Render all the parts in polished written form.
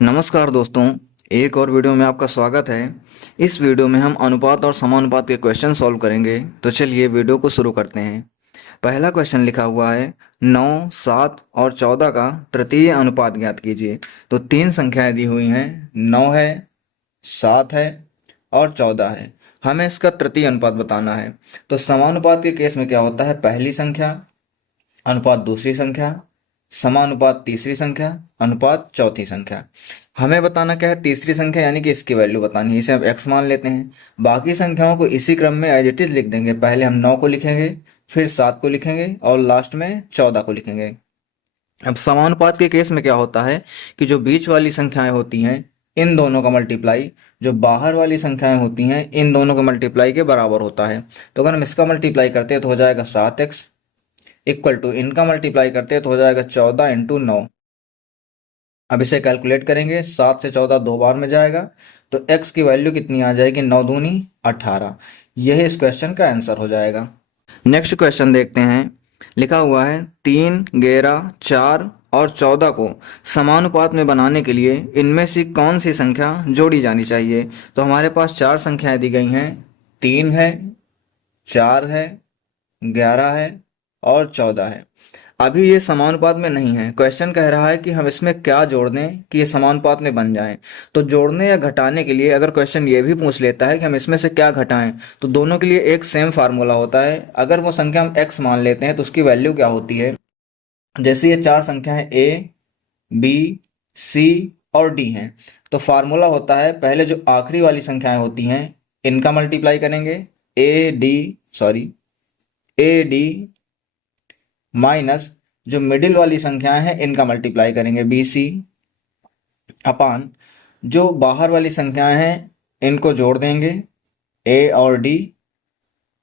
नमस्कार दोस्तों, एक और वीडियो में आपका स्वागत है। इस वीडियो में हम अनुपात और समानुपात के क्वेश्चन सॉल्व करेंगे। तो चलिए वीडियो को शुरू करते हैं। पहला क्वेश्चन लिखा हुआ है 9, 7 और 14 का तृतीय अनुपात ज्ञात कीजिए। तो तीन संख्याएं दी हुई हैं, 9 है, 7 है और 14 है। हमें इसका तृतीय अनुपात बताना है। तो समानुपात के केस में क्या होता है, पहली संख्या अनुपात दूसरी संख्या, समानुपात तीसरी संख्या, अनुपात चौथी संख्या। हमें बताना क्या है, तीसरी संख्या यानी कि इसकी वैल्यू बतानी है। इसे हम x मान लेते हैं। बाकी संख्याओं को इसी क्रम में एज इट इज लिख देंगे। पहले हम 9 को लिखेंगे, फिर 7 को लिखेंगे और लास्ट में 14 को लिखेंगे। अब समानुपात के केस में क्या होता है कि जो बीच वाली संख्याएं होती हैं इन दोनों का मल्टीप्लाई जो बाहर वाली संख्याएं होती हैं इन दोनों के मल्टीप्लाई के बराबर होता है। तो अगर हम इसका मल्टीप्लाई करते हैं तो हो जाएगा 7x इक्वल टू इनका मल्टीप्लाई करते हैं तो हो जाएगा 14 इंटू 9। अब इसे कैलकुलेट करेंगे, 7 से 14 दो बार में जाएगा तो x की वैल्यू कितनी आ जाएगी, 9 दूनी 18। यही इस क्वेश्चन का आंसर हो जाएगा। नेक्स्ट क्वेश्चन देखते हैं। लिखा हुआ है 3, 11, 4 और 14 को समानुपात में बनाने के लिए इनमें से कौन सी संख्या जोड़ी जानी चाहिए। तो हमारे पास चार संख्याएं दी गई हैं, 3 है, 4 है, 11 है और 14 है। अभी ये समानुपात में नहीं है। क्वेश्चन कह रहा है कि हम इसमें क्या जोड़ दें कि ये समानुपात में बन जाएं। तो जोड़ने या घटाने के लिए अगर क्वेश्चन ये भी पूछ लेता है कि हम इसमें से क्या घटाएं, तो दोनों के लिए एक सेम फार्मूला होता है। अगर वो संख्या हम x मान लेते हैं तो उसकी वैल्यू क्या होती है, जैसे ये चार संख्या है a, b, c और d हैं, तो फार्मूला होता है पहले जो आखिरी वाली संख्याएं होती हैं इनका मल्टीप्लाई करेंगे, ए डी माइनस जो मिडिल वाली संख्याएं हैं इनका मल्टीप्लाई करेंगे, बी सी अपान जो बाहर वाली संख्याएं हैं इनको जोड़ देंगे, ए और डी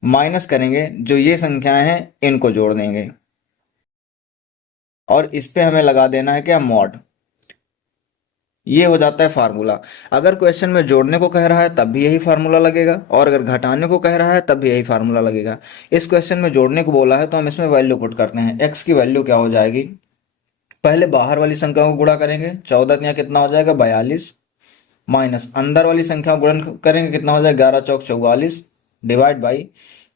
माइनस करेंगे जो ये संख्याएं हैं इनको जोड़ देंगे और इस पे हमें लगा देना है क्या, मॉड। ये हो जाता है फार्मूला। अगर क्वेश्चन में जोड़ने को कह रहा है तब भी यही फार्मूला लगेगा और अगर घटाने को कह रहा है तब भी यही फार्मूला लगेगा। इस क्वेश्चन में जोड़ने को बोला है तो हम इसमें वैल्यू पुट करते हैं। x की वैल्यू क्या हो जाएगी, पहले बाहर वाली संख्या को गुणा करेंगे, 14 यहाँ कितना हो जाएगा 42, माइनस अंदर वाली संख्या को गुणन करेंगे कितना हो जाएगा 11 चौक 44, डिवाइड बाई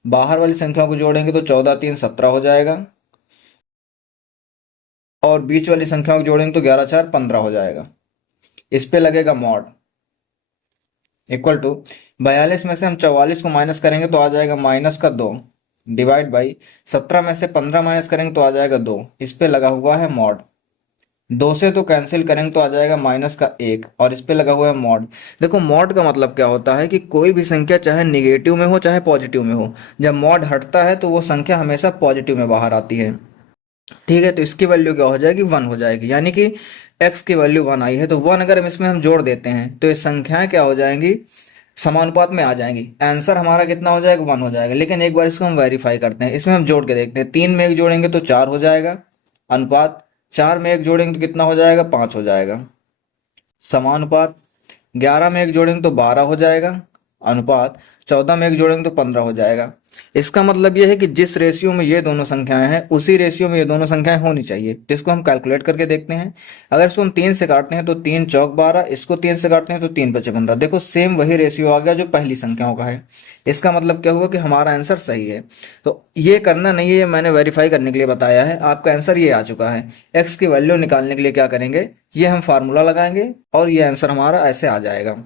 बाहर वाली संख्या को जोड़ेंगे तो 14 3 17 हो जाएगा और बीच वाली संख्या को जोड़ेंगे तो 11 4 15 हो जाएगा। इस पे लगेगा मॉड इक्वल टू 42 में से हम 44 को माइनस करेंगे तो आ जाएगा माइनस का 2, डिवाइड बाई 17 में से 15 माइनस करेंगे तो आ जाएगा 2। इस पे लगा हुआ है मॉड। 2 से तो कैंसिल करेंगे तो आ जाएगा माइनस का 1 और इस पे लगा हुआ है मॉड। देखो मॉड का मतलब क्या होता है कि कोई भी संख्या चाहे निगेटिव में हो चाहे पॉजिटिव में हो, जब मॉड हटता है तो वो संख्या हमेशा पॉजिटिव में बाहर आती है। ठीक है, तो इसकी वैल्यू क्या हो जाएगी, 1 हो जाएगी। यानी कि x की वैल्यू 1 आई है तो 1 अगर इसमें हम जोड़ देते हैं तो ये संख्याएं क्या हो जाएंगी, समानुपात में आ जाएंगी। आंसर हमारा कितना हो जाएगा, 1 हो जाएगा। लेकिन एक बार इसको हम वेरीफाई करते हैं, इसमें हम जोड़ के देखते हैं। 3 में 1 जोड़ेंगे तो 4 हो जाएगा, अनुपात 4 में 1 जोड़ेंगे तो कितना हो जाएगा, 5 हो जाएगा। समानुपात 11 में 1 जोड़ेंगे तो 12 हो जाएगा, अनुपात 14 में 1 जोड़ेंगे तो 15 हो जाएगा। इसका मतलब यह है कि जिस रेशियो में ये दोनों संख्याएं हैं उसी रेशियो में ये दोनों संख्याएं होनी चाहिए। तो इसको हम कैलकुलेट करके देखते हैं। अगर इसको हम 3 से काटते हैं तो 3 चौक 12, इसको 3 से काटते हैं तो 3 बचे 15। देखो सेम वही रेशियो आ गया जो पहली संख्याओं का है। इसका मतलब क्या हुआ कि हमारा आंसर सही है। तो ये करना नहीं है, ये मैंने वेरीफाई करने के लिए बताया है। आपका आंसर ये आ चुका है। एक्स की वैल्यू निकालने के लिए क्या करेंगे, ये हम फार्मूला लगाएंगे और ये आंसर हमारा ऐसे आ जाएगा।